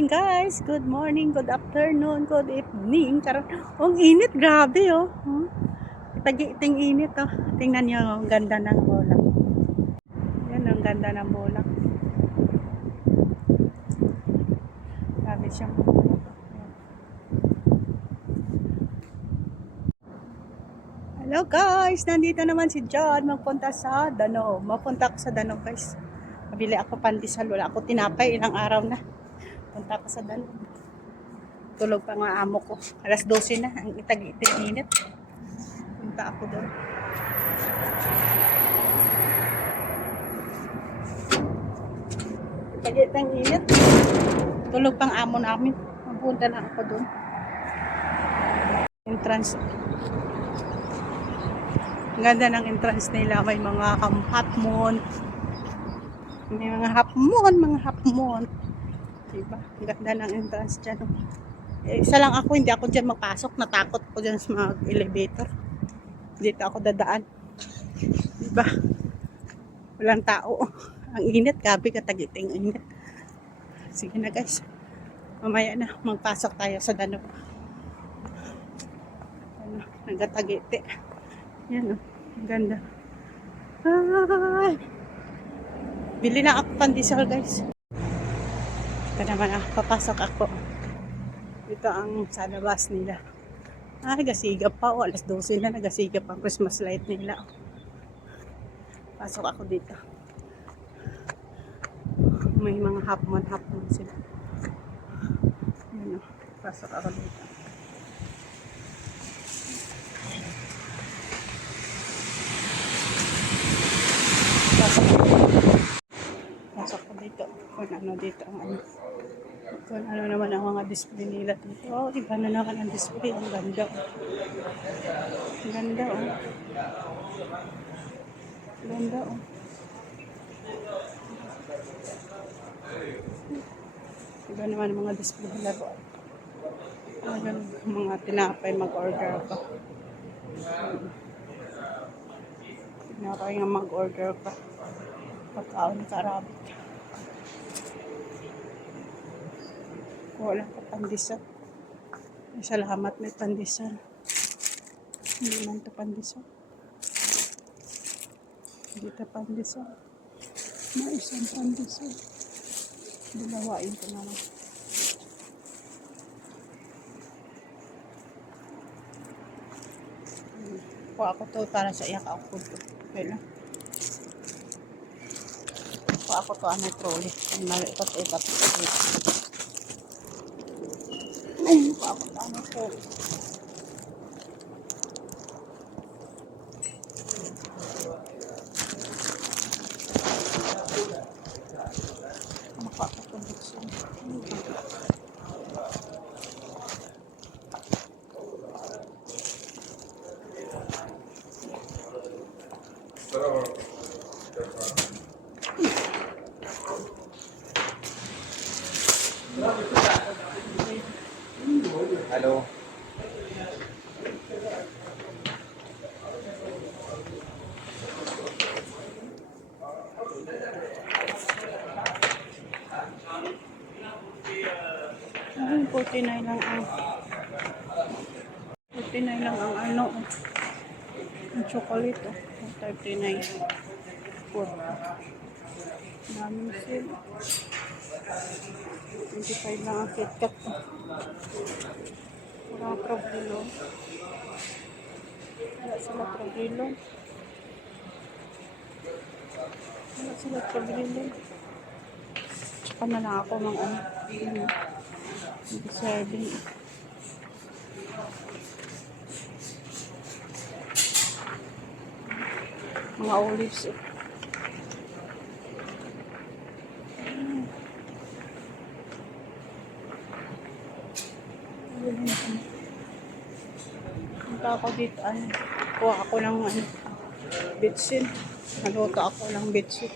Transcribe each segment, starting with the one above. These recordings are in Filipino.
morning guys. Good morning, good afternoon, good evening. Karon, ang init, grabe oh. Tagi-ting init oh. Tingnan niyo ang ganda ng bulak. Yan ang ganda ng bulak. Grabe siyang bulak. Hello guys, nandito naman si John magpunta sa Danau. Mapunta ako sa Danau guys. Mabili ako pandesal, wala ako tinapay ilang araw na. Punta ako sa Danau. Tulog pa nga amo ko. Alas 12 na, ang itag-iting init. Punta ako doon. Itag-iting init. Tulog pang amo namin. Mapunta na ako doon. Entrance. Ang ganda ng entrance nila. May mga hapmon. May mga hapmon. Diba? Ang ganda ng entrance dyan. Isa lang ako, hindi ako dyan magpasok. Natakot ako dyan sa mga elevator. Dito ako dadaan. Diba? Walang tao. Ang init, gabi katagiting init. Sige na guys. Mamaya na, magpasok tayo sa Danau. Ano, nagatagiti. Yan o, ang ganda. Ay! Bili na ako pandesal guys. Ito naman papasok ako. Ito ang sa labas nila. Ay, gasigap pa. O, alas 12 na, nagasigap ang Christmas light nila. Pasok ako dito. May mga hapmon sila. Yan o, pasok ako dito. Pasok ko dito. Kung ano dito ang ano. Kung ano naman ang mga display nila dito. Oh, iba na naman ang display. Ang ganda. Ang ganda oh. Ang ganda oh. Iba naman ang mga display nila po. Ayan, mga tinapay mag-order pa. Tinapay nga mag-order pa. Pagkaon sa Arabic. Wala pa pandesal. Salamat may pandesal. Hindi man ito pandesal. Hindi ito pandesal. May isang pandesal. Dalawain ko naman. Kuha ako to para sa iyak ako to. Okay na. Kuha ako to ano trolley. Malipat-ipat ito dito. Kuha ako to ano trolley. Kuha ako to dito. Hello. Ay, 49 lang ang 49 lang ang ano ang chocolate oh. 39 daming sale 25 lang ang KitKat oh. Wala problema wala sila problema tsaka na lang ako ng ano serving mga olives eh. Punta ako dito ano kuha ako ng ano bitsin naluto ako ng bitsin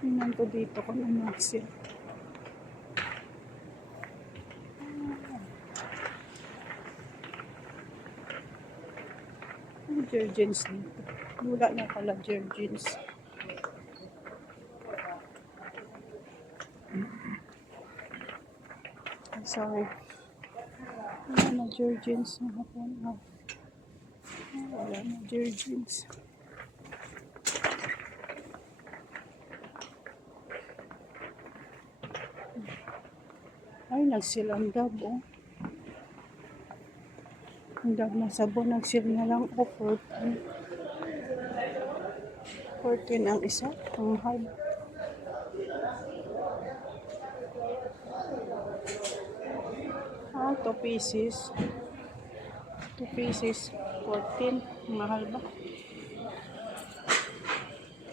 tingnan ko dito kung ano siya Jergens dito. Wala na pala Jergens. Sorry. Wala na Georgians na hapon. Oh. Wala na Georgians. Ay, nag-seal ang dab, oh. Ang dab na sabon, nag-seal na lang, oh, 14. 14 ang isa, ang hard. Ah, 2 pieces. 2 pieces, 14. Mahal ba?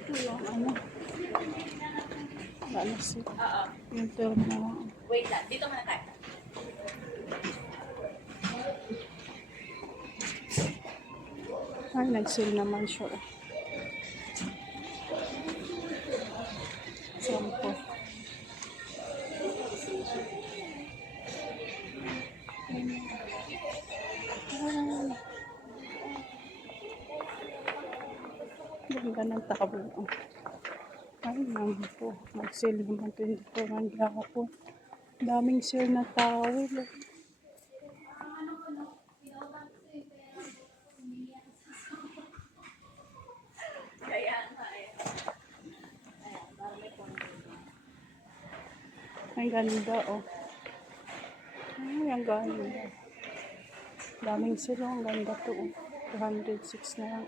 Walang ano. Wala na siya. Yung term na lang. Wait lang, dito ka na tayo. Ay, nag-seal naman siya. Sampo. Ganda ng tabo. Ay, naman po. Mag-sale naman 24 ang hapon. Daming sale na towel. Kaya nga eh. Ang ganda, oh. Ay, ang ganda. Daming sale, oh. Ang ganda to, oh. 206 na lang.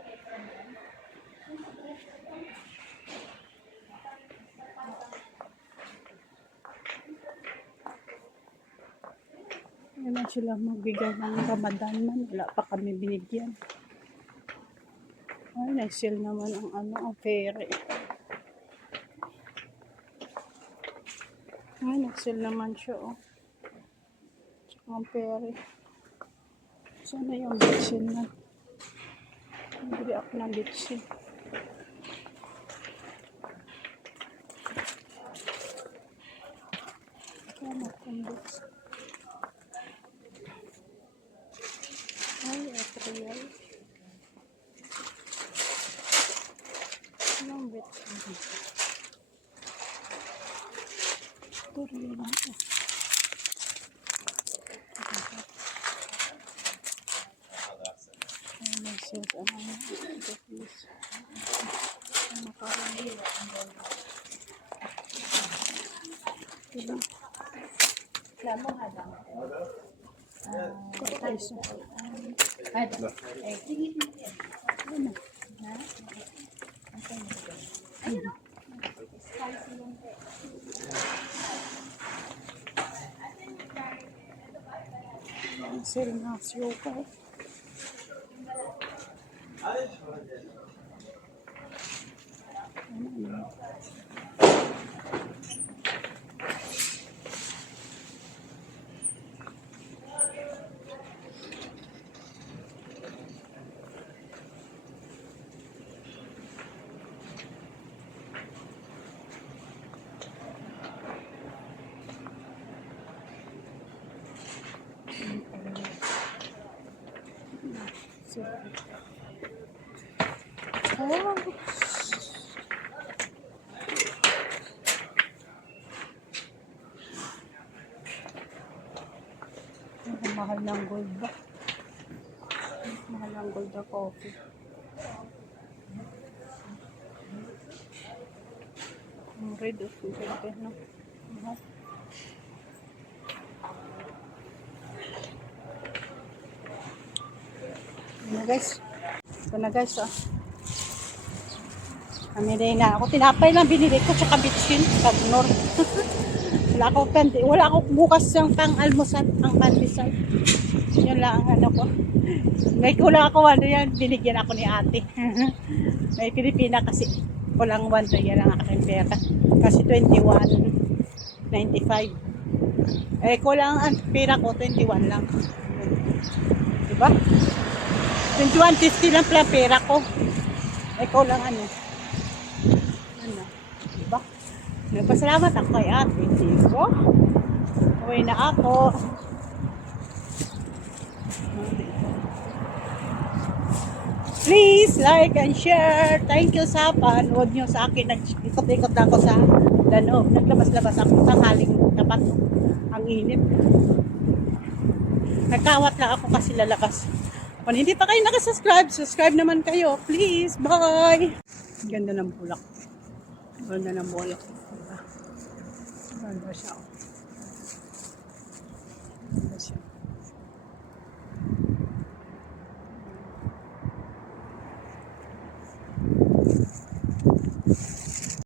Hindi na sila magbigay ng Ramadan man. Wala pa kami binigyan. Ay, nag-sale naman ang ano, ang pere. Ay, nag-sale naman siya, oh. Tsaka ang pere. Sana yung bitsin na. Bili ako ng bitsin. Sana akong bitsin. Ay, atrial. Anong bitsin? Ito rin ako. Ay, nag-sales ang mga ito, please. Ang makarami. Diba? Lamo hadang. Isa. Hadang. Eh, sige natin. Ano? Ha? Ayun o. Spicy yung te. Ang sale na sugar. Oh. Ang mahal ng gold ba? Mahal ng gold na coffee. Ang red of gold, no? Mahal. Ano guys? Ito na guys, oh. Kami rin na ako. Tinapay lang binili ko, tsaka bitchin, tagnor. Wala ako bukas yung pang-almusal, ang pandesal. Yun lang ang ano ko. May kulang ako, ano yan, binigyan ako ni ate. May Pilipina kasi, kulang 1, yan lang aking pera. Kasi 21.95. Eh, kulang ang pera ko, 21 lang. Diba? 21.50 lang pala pera ko. Eh, kulang ano. Ano, diba? Nagpasalamat ako kay ate. Diba? Uwi na ako. Please like and share. Thank you sa panood nyo sa akin. Nag-ikot-ikot ako sa Danube. Naglabas-labas ako. tapat. Ang init. Nagkawat lang ako kasi lalabas. Kung hindi pa kayo nakasubscribe, subscribe naman kayo. Please, bye! Ganda ng bulak. Ganda ng bulak. Diba? Ganda siya.